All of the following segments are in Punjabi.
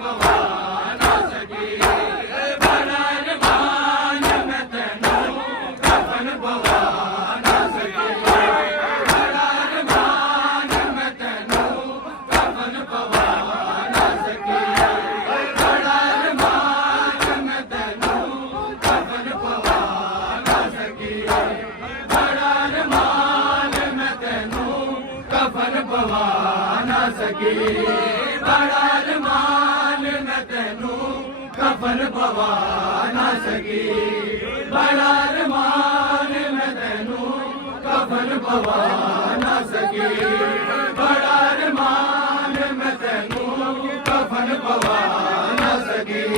पवा ना सकी बड़ा अरमान मैं तेनू कफन पवा ना सकी बड़ा अरमान मैं तेनू कफन पवा ना सकी बड़ा अरमान मैं तेनू कफन पवा ना सकी बड़ा अरमान मैं तेनू कफन पवा ना सकी बड़ा अरमान मैं तेनू कफन पवा ना सकी बड़ा अरमान मैं तेनू कफन पवा ना सकी बड़ा अरमान मैं तेनू कफन पवा ना सकी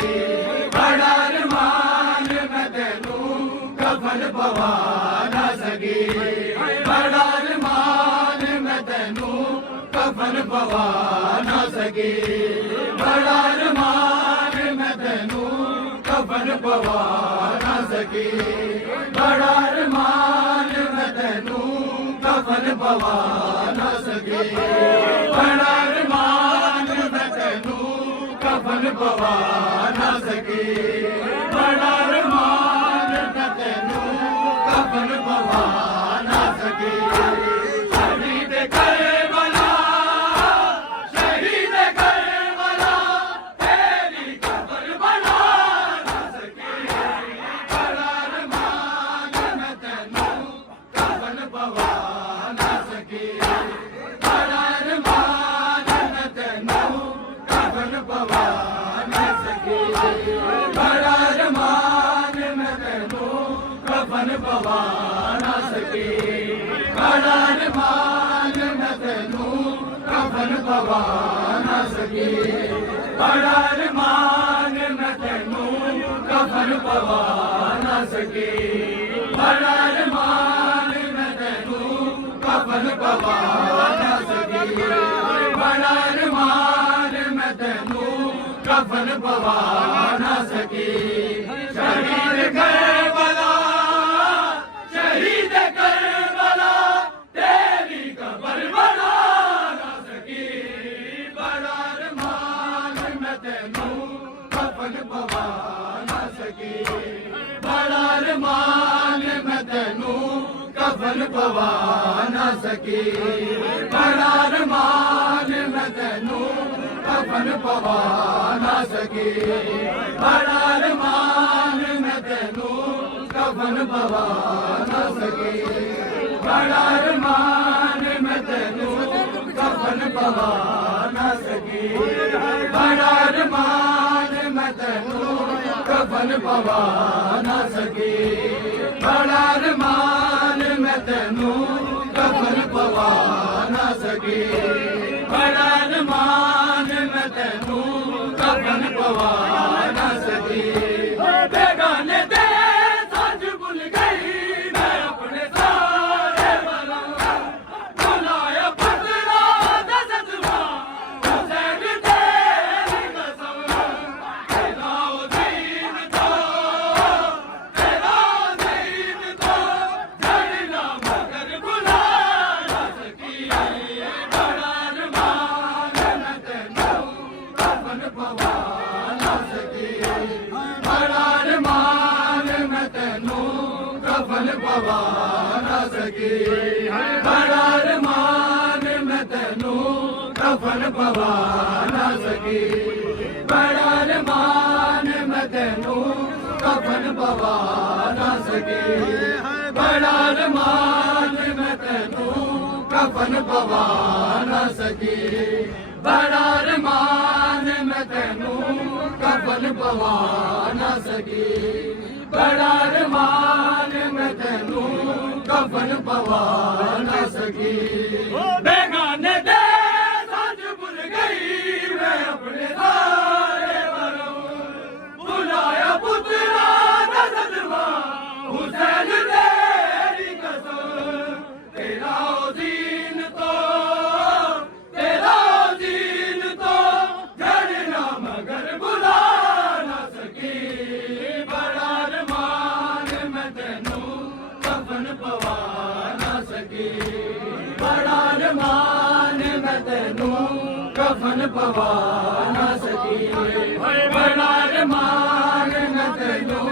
बड़ा अरमान मैं तेनू कफन पवा ना सकी बड़ा अरमान मैं तेनू कफन पवा ना सकी बड़ा अरमान मैं तेनू कफन पवा ना सकी बड़ा अरमान मैं तेनू कफन पवा ना सकी बड़ा अरमान मैं तेनू कफन पवा ना सकी बड़ा अरमान मैं तेनू कफन पवा ना सकी शहीद करबला शहीद करबला तेरी कब्र बना ना सकी बड़ा अरमान मैं तेनू कफन पवा ना सकी बड़ा अरमान मैं तेनू कफन पवा ना सकी बड़ा अरमान मैं तेनू कफन पवा ना सकी बड़ा अरमान मैं तेनू कफन पवा ना सकी बड़ा अरमान मैं तेनू कफन पवा ना सकी बड़ा अरमान मैं तेनू कफन पवा ना सकी बड़ा अरमान मैं तेनू कफन पवा ना सकी शहीद करबला शहीद करबला तेरी कब्र बना ना सकी बड़ा अरमान मैं तेनू कफन पवा ना सकी बड़ा अरमान मैं तेनू कफन पवा ना सकी बड़ा अरमान मैं तेनू कफन पवा ना सकी बड़ा अरमान मैं तेनू कफन पवा ना सकी बड़ा अरमान मैं तेनू कफन पवा ना सकी बड़ा अरमान मैं तेनू कफन पवा ना सकी बड़ा अरमान मैं तेनू कफन पवा ना सकी बड़ा अरमान मैं तेनू कफन पवा ना सकी बेगाने दे सच भूल गई मैं अपने सारे वालों बुलाया पतना दसवा हुसैन तेरी कसम तेरा दीन तो झड़ना मगर बुला ना सकी बड़ा अरमान मैं तेनू कफन पवा ना सकी बड़ा अरमान मैं तेनू कफन पवा ना सकी बड़ा अरमान मैं तेनू कफन पवा ना सकी बड़ा अरमान मैं तेनू कफन पवा ना सकी बड़ा अरमान मैं तेनू कफन पवा ना सकी बड़ा अरमान मैं तेनू कफन पवा ना सकी बड़ा अरमान मैं तेनू कफन पवा ना सकी बेगाने दे सच भूल गई मैं अपने सारे वालों बुलाया पुत्रा दसवा हुसैन तेरी कसम तेरा दीन तो झड़ना मगर बुला ना सकी बड़ा अरमान मैं तेनू कफन पवा ना सकी बड़ा अरमान मैं तेनू कफन पवा ना सकी ਸਕੀ ਓਏ ਬੜਾ ਰਮਾਨ ਮੈਂ ਤੈਨੂੰ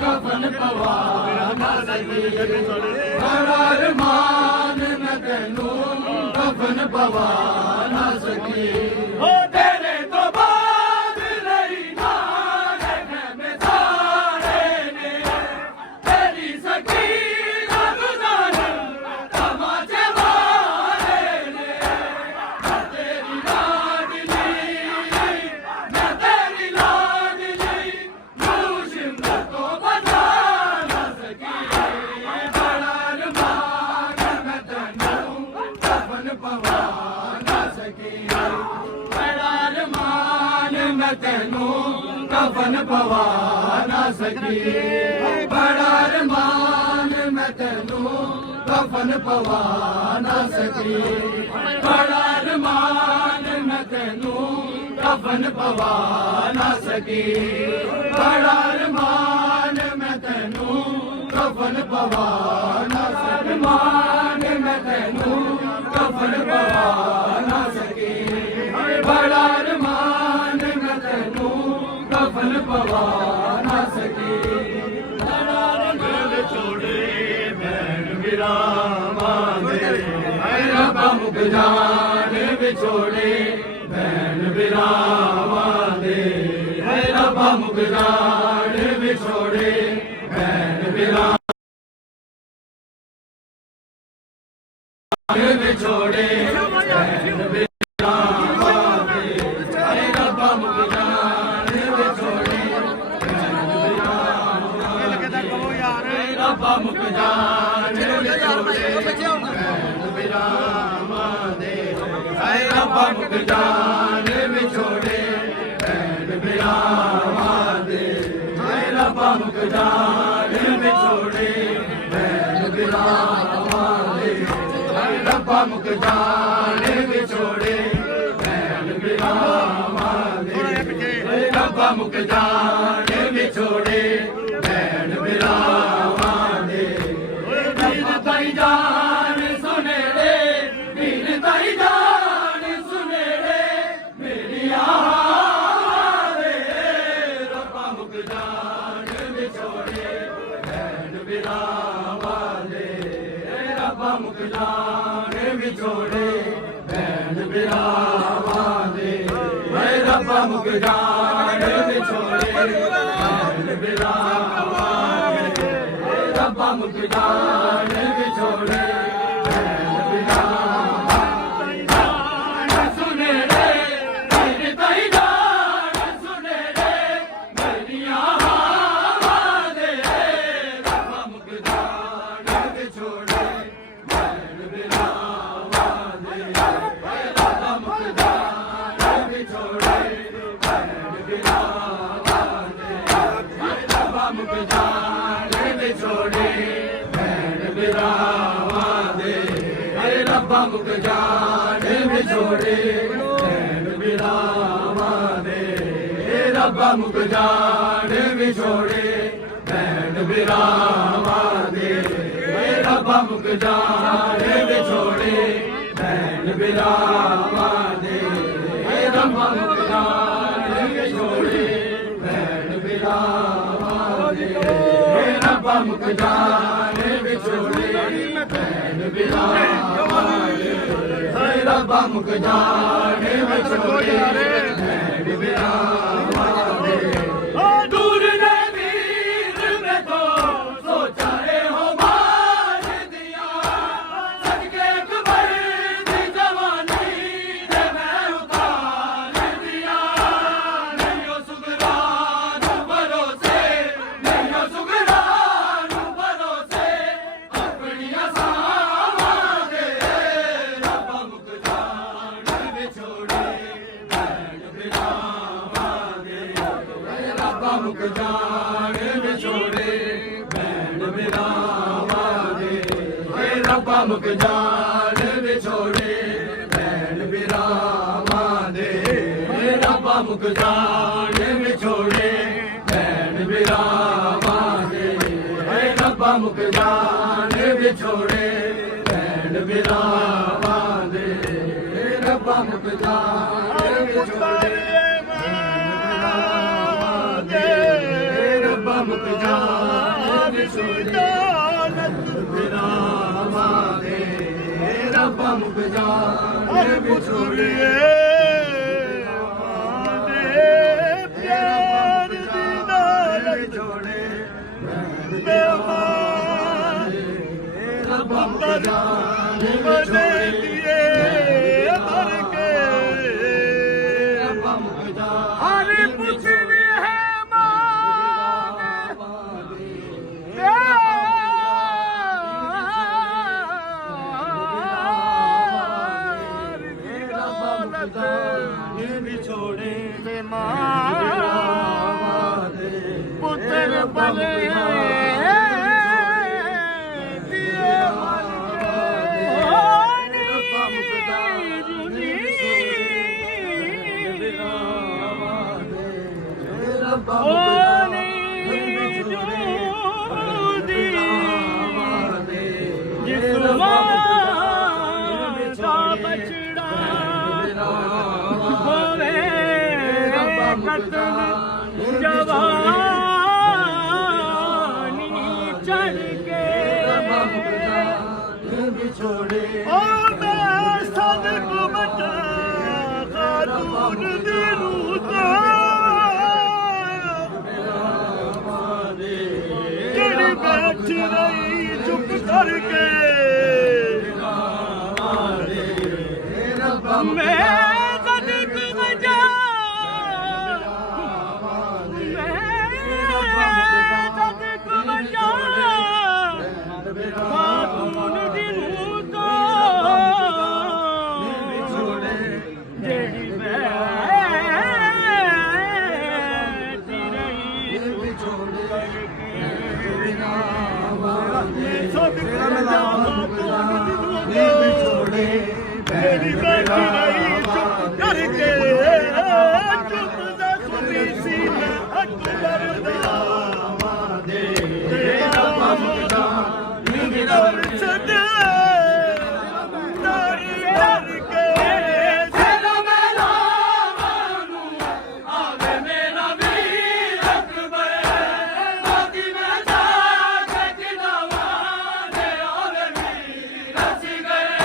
ਕਫਨ ਪਵਾ ਨਾ ਸਕੀ ਬੜਾ ਰਮਾਨ ਮੈਂ ਤੈਨੂੰ ਕਫਨ ਪਵਾ ਨਾ ਸਕੀ ਓ ਤੇਰੇ ਤੋਂ ਬਾਅਦ ਲਈ ਨਾ ਮੈਂ ਸਾਰੇ ਨੇ ਤੇਰੀ ਸਕੀ ਨਾ ਗੁਜ਼ਾਰ ਤਮਾਚੇ ਵਾਲੇ ਨੇ ਮੈਂ ਤੇਰੀ ਲਾਡਲੀ ਮੈਂ ਤੇਰੀ ਲਾਡਲੀ ਨੂੰ ਸ਼ਿਮਲਾ ਤੋਂ ਬਚਾ ਨਾ ਸਕੀ ਬੜਾ ਰਮਾਨ ਮੈਂ ਤੈਨੂੰ ਕਫਨ ਪਵਾ ਨਾ ਸਕੀ ਬੜਾ ਰਮਾਨ ਮੈਂ ਤੈਨੂੰ ਕਫਨ ਪਵਾ ਨਾ ਸਕੀ ਬੜਾ ਰਮਾਨ ਮੈਂ ਤੈਨੂੰ ਕਫਨ ਪਵਾ ਨਾ ਸਕੀ ਬੜਾ ਰਮਾਨ ਮੈਂ ਤੈਨੂੰ ਕਫਨ ਪਵਾ ਨਾ ਸਕੀ ਬੜਾ ਰਮਾਨ ਮੈਂ ਤੈਨੂੰ ਕਫਨ ਪਵਾ ਨਾ ਸਕੀ ਰਮਾਨ ਮੈਂ ਤੈਨੂੰ ਕਫਨ ਪਵਾ ਨਾ ਸਕੀ ਬੜਾ ਰਮਾਨ ਮੈਂ ਤੈਨੂੰ ਕਫਨ ਪਵਾ ਨਾ ਸਕੀ ਬੜਾ ਰਮਾਨ ਛੋੜੇ ਭੈਣ ਵਿਰਾਵਾਂ ਦੇ ਹਾਏ ਰੱਬਾ ਮੁਕ ਜਾਣ ਵਿਛੋੜੇ ਭੈਣ ਵਿਰਾਵਾਂ ਦੇ ਹਾਏ ਰੱਬਾ ਮੁਕ ਜਾਣ ਵਿਛੋੜੇ ਭੈਣ ਵਿਰਾਵਾਂ ਵਿਛੋੜੇ ਭੈਣ ਵਿਰਾਵਾਂ ਦੇ ਹਾਏ ਰੱਬਾ ਮੁਕ ਜਾਣ ਵਿਛੋੜੇ ਭੈਣ ਵਿਰਾਵਾਂ ਦੇ ਰੱਬਾ ਮੁਕ ਜਾਣ ਵਿਛੋੜੇ ਭੈਣ ਵਿਰਾਵਾਂ ਦੇ ਹਾਏ ਰੱਬਾ ਮੁਕ ਜਾਣ ਵਿਛੋੜੇ ਭੈਣ ਵਿਰਾਵਾਂ ਦੇ ਹਾਏ ਰੱਬਾ ਮੁਕ ਜਾਣ ਵਿਛੋੜੇ ਭੈਣ ਵਿਰਾਵਾਂ ਦੇ ਹਾਏ ਰੱਬਾ ਮੁਕ ਜਾਣ ਵਿਛੋੜੇ ਭੈਣ ਵਿਰਾਵਾਂ ਦੇ ਹਾਏ ਰੱਬਾ ਮੁਕ ਜਾਣ ਵਿਛੋੜੇ ਭੈਣ ਵਿਰਾਵਾਂ ਦੇ ਵੀਰ ਤਾਈ ਜਾਨ ਸੁਨੇੜੇ ਵੀਰ ਤਾਈ ਜਾਨ ਸੁਨੇੜੇ ਮੇਰੀ ਆਹਾਂ ਦੇ ਰੱਬਾ ਮੁਕ ਜਾਣ ਵਿਛੋੜੇ ਭੈਣ ਵਿਰਾਵਾਂ ਦੇ ਰੱਬਾ ਮੁਕ ਜਾਣ ਵਿਛੋੜੇ ਭੈਣ ਵਿਰਾਵਾਂ ਦੇ ਵੇ ਰੱਬਾ ਮੁਕ ਜਾਣ ਵਿਛੋੜੇ ਭੈਣ ਵਿਰਾਵਾਂ ਦੇ ਰੱਬਾ ਮੁਕ ਜਾਣ ਵਿਛੋੜੇ ਭੈਣ ਵਿਰਾਵਾਂ ਜਾਨ ਸੁਨੇੜੇ ਵੀਰ ਤਾਈ ਜਾਨ ਸੁਨੇੜੇ ਮੇਰੀਆਂ ਹਾਵਾਂ ਦੇ ਰੱਬਾ ਮੁਕ ਜਾਣ ਵਿਛੋੜੇ ਭੈਣ ਵਿਰਾਵਾਂ ਦੇ ਰੱਬਾ ਮੁਕ ਜਾਣ ਵਿਛੋੜੇ ਭੈਣ ਵਿਰਾਵਾਂ ਦੇ ਰੱਬਾ ਮੁਕ ਜਾਣ ਵਿਛੋੜੇ ਭੈਣ ਵਿਰਾਵਾਂ ਦੇ ਰੱਬਾ ਮੁਕ ਜਾਣ ਵਿਛੋੜੇ ਭੈਣ ਵਿਰਾਵਾਂ ਦੇ ਰੱਬਾ ਮੁਕ ਜਾਣ ਵਿਛੋੜੇ ਭੈਣ ਵਿਰਾਵਾਂ ਦੇ ਰੱਬਾ ਮੁਕ ਜਾਣ ਵਿਛੋੜੇ ਭੈਣ ਵਿਰਾਵਾਂ ਦੇ ਰੱਬਾ ਮੁਕ ਜਾਣ ਵਿਛੋੜੇ ਭੈਣ ਵਿਰਾਵਾਂ ਦੇ ਰੱਬਾ ਮੁਕ ਜਾਣ ਵਿਛੋੜੇ ਭੈਣ ਵਿਰਾਵਾਂ ਦੇ ਰੱਬਾ ਮੁਕ ਜਾਣ ਵਿਛੋੜੇ ਭੈਣ ਵਿਰਾਵਾਂ ਦੇ ਦੂਰ ਨੇ ਵੀਰ ਮੈਂ ਤੋਂ ਸੋਚਾ ਇਹੋ ਬਾਜ ਦੀਆਂ ਸਦਕੇ ਕਬਰ ਦੀ ਜਵਾਨੀ ਤੇ ਮੈਂ ਉਤਾਰ ਦਿਆਂ ਨਹੀਂ ਉਹ ਸੁਗਰਾ ਨੂੰ ਭਰੋਸੇ ਨਹੀਂ ਉਹ ਸੁਗਰਾ ਨੂੰ ਭਰੋਸੇ ਆਪਣੀਆਂ ਸਾਵਾਂ ਦੇ ਰੱਬਾ ਮੁਕ ਜਾਣ ਵਿਛੋੜੇ ਭੈਣ ਵਿਰਾਵਾਂ ਦੇ ਰੱਬਾ ਮੁਕ ਜਾਣ ਵਿਛੋੜੇ ਭੈਣ ਵਿਰਾਵਾਂ ਦੇ ਰੱਬਾ ਮੁਕ ਜਾਣ ਵਿਛੋੜੇ ਭੈਣ ਵਿਰਾਵਾਂ ਦੇ ਰੱਬਾ ਮੁਕ ਜਾਣ ਵਿਛੋੜੇ ਭੈਣ ਵਿਰਾਵਾਂ ਦੇ ਰੱਬਾ ਮੁਕ ਜਾਣ ਵਿਛੋੜੇ ਭੈਣ ਵਿਰਾਵਾਂ ਦੇ ਰੱਬਾ ਮੁਕ ਜਾਣ ਵਿਛੋੜੇ ਮੁਕ ਜਾਣ ਵਿਛੋੜੇ ਬਿਰਾਵਾਂ ਦੇ ਰੱਬਾ ਮੁਕ ਜਾਣ ਵਿਛੋੜੇ ਪਿਆਰ ਦੀ ਨਾਲ ਵਿਛੋੜੇ ਰੱਬਾ ਮੁਕ ਜਾਣ ਵਿਛੋੜੇ ਮਰ ਕੇ ਰੱਬਾ ਮੁਕ ਜਾਣ ਹਰੀ ਪੁੱਛਣੀ ਹੈ ਵਿਛੋੜੇ ਤੇ ਮਾਂ ਦੇ ਪੁੱਤਰ ਬਲੇ ਦੀਏ ਮਨ ਕੇ ਰੱਬਾ ਮੁਕ ਜਾਣ ਰੱਬਾ ਜਵਾਨੀ ਚੜ ਕੇ ਵਿਛੋੜੇ ਓ ਮੈਂ ਸਦਕ ਬਟਾ ਖਾਤੂਨ ਦੀ ਰੂਹ ਤੋਂ ਜਿਹੜੀ ਬੈਠੀ ਰਹੀ ਚੁੱਪ ਕਰਕੇ ਮੈਂ ਮੇਰੀ ਬੈਠੀ ਰਹੀ ਚੁੱਪ ਕਰਕੇ ਚੁੱਪ ਦਾ ਸੁਣੀ ਸੀ ਮੈਂ ਅਕਬਰ ਦਾ ਦੇ ਰੱਬਾ ਮੁਕ ਜਾਣ ਵਿਛੋੜੇ ਤਾਰੀ ਕਰਕੇ ਸਦਾ ਮੈਂ ਲਾਵਾਂ ਨੂੰ ਆਵੇ ਮੇਰਾ ਵੀਰ ਅਕਬਰ ਬਾਕੀ ਮੈਂ ਜਾ ਕੇ ਕਿਨਾਵਾਂ ਦੇ ਆਵੇ ਵੀਰ ਅਸੀਂ ਗਏ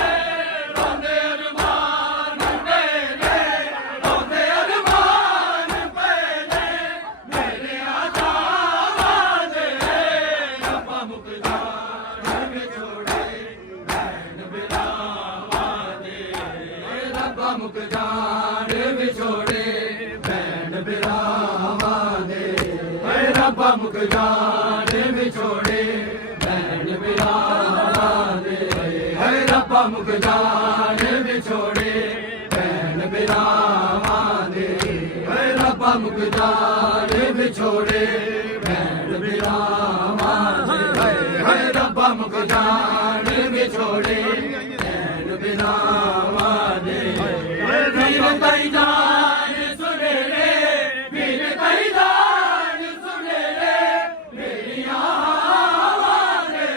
ਮੁਕ ਜਾਣ ਵਿਛੋੜੇ ਭੈਣ ਬਿਰਾਵਾਂ ਦੇ ਏ ਰੱਬਾ ਮੁਕ ਜਾਣ ਵਿਛੋੜੇ ਭੈਣ ਬਿਰਾਵਾਂ ਦੇ ਏ ਰੱਬਾ ਮੁਕ ਜਾਣ ਵਿਛੋੜੇ ਭੈਣ ਬਿਰਾਵਾਂ ਦੇ ਏ ਰੱਬਾ ਮੁਕ ਜਾਣ ਵਿਛੋੜੇ ਭੈਣ ਬਿਰਾਵਾਂ ਦੇ ਏ ਰੱਬਾ ਮੁਕ ਜਾਣ ਵਿਛੋੜੇ ਭੈਣ ਬਿਰਾਵਾਂ ਦੇ ਵੀਰ ਕਈ ਜਾਨ ਸੁਨੇਰੇ ਵੀਰ ਕਈ ਜਾਨ ਸੁਨੇਰੇ ਮੇਰੀਆਂ ਆਵਾਜ਼ੇ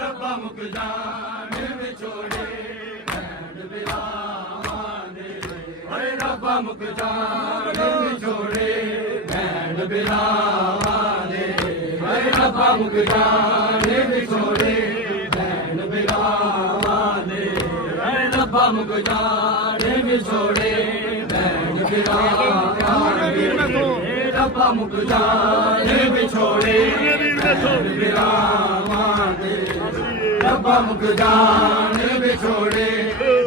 ਰੱਬਾ ਮੁਕ ਜਾਨ ਵਿਛੋੜੇ ਭੈਣ ਬਿਰਾਵਾਂ ਦੇ ਓਏ ਰੱਬਾ ਮੁਕ ਜਾਨ ਵਿਛੋੜੇ ਭੈਣ ਬਿਰਾਵਾਂ ਦੇ ਓਏ ਰੱਬਾ ਮੁਕ ਜਾਨ ਵਿਛੋੜੇ ਭੈਣ ਬਿਰਾਵਾਂ ਦੇ ਓਏ ਰੱਬਾ ਮੁਕ ਜਾਨ ਵਿਛੋੜੇ ਭੈਣ ਬਿਰਾਵਾਂ ਦੇ ਰੱਬਾ ਮੁਕ ਜਾਣ ਵਿਛੋੜੇ ਭੈਣ ਬਿਰਾਵਾਂ ਦੇ ਰੱਬਾ ਮੁਕ ਜਾਣ ਵਿਛੋੜੇ